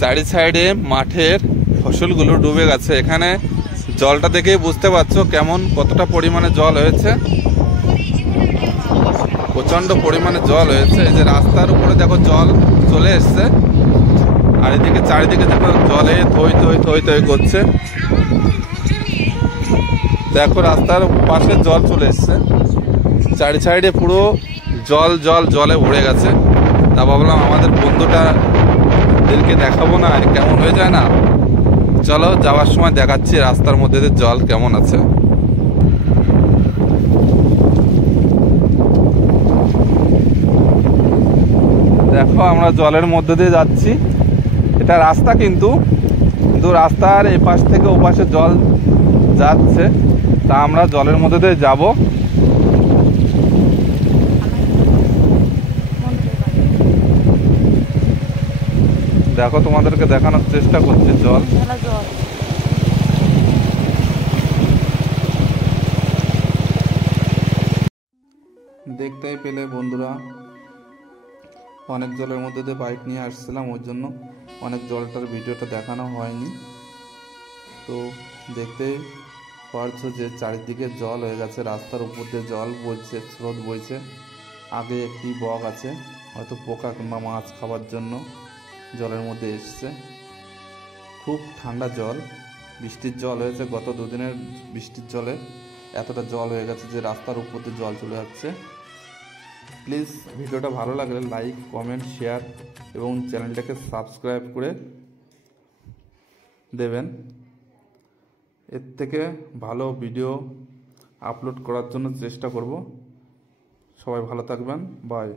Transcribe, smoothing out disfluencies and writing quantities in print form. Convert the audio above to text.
চারি সাইডে মাঠের ফসলগুলো ডুবে গেছে। এখানে জলটা দেখেই বুঝতে পারছো কেমন কতটা পরিমাণে জল হয়েছে। প্রচন্ড পরিমাণে জল হয়েছে। এই যে রাস্তার উপরে দেখো জল চলে এসছে, আর এদিকে চারিদিকে দেখো জলে থই থই থই থই করছে। দেখো রাস্তার পাশে জল চলে এসছে, চারি সাইডে পুরো জল জল জলে ভরে গেছে। তা ভাবলাম আমাদের বন্ধুটাদেরকে দেখাবো না, আর কেমন হয়ে যায় না। চলো যাওয়ার সময় দেখাচ্ছি রাস্তার মধ্যে জল কেমন আছে। দেখো আমরা জলের মধ্যে দিয়ে যাচ্ছি, এটা রাস্তা কিন্তু রাস্তার এই পাশ থেকে ও পাশে জল যাচ্ছে, তা আমরা জলের মধ্যে দিয়ে যাব। দেখো তোমাদেরকে দেখানোর চেষ্টা করছি জল। দেখতেই পেলে বন্ধুরা, অনেক জলের মধ্যে দিয়ে বাইক নিয়ে আসছিলাম, ওই জন্য অনেক জলটার ভিডিওটা দেখানো হয়নি। তো দেখতেই পারছো যে চারিদিকে জল হয়ে গেছে, রাস্তার উপর দিয়ে জল বইছে, স্রোত বইছে। আগে একটি বক আছে, হয়তো পোকা কিংবা মাছ খাবার জন্য জলের মধ্যে এসছে। খুব ঠান্ডা জল, বৃষ্টির জল হয়েছে, গত দুদিনের বৃষ্টির জলে এতটা জল হয়ে গেছে যে রাস্তার উপর দিয়ে জল চলে যাচ্ছে। প্লিজ ভিডিওটা ভালো লাগলে লাইক, কমেন্ট, শেয়ার এবং চ্যানেলটাকে সাবস্ক্রাইব করে দেবেন। এর থেকে ভালো ভিডিও আপলোড করার জন্য চেষ্টা করব। সবাই ভালো থাকবেন, বাই।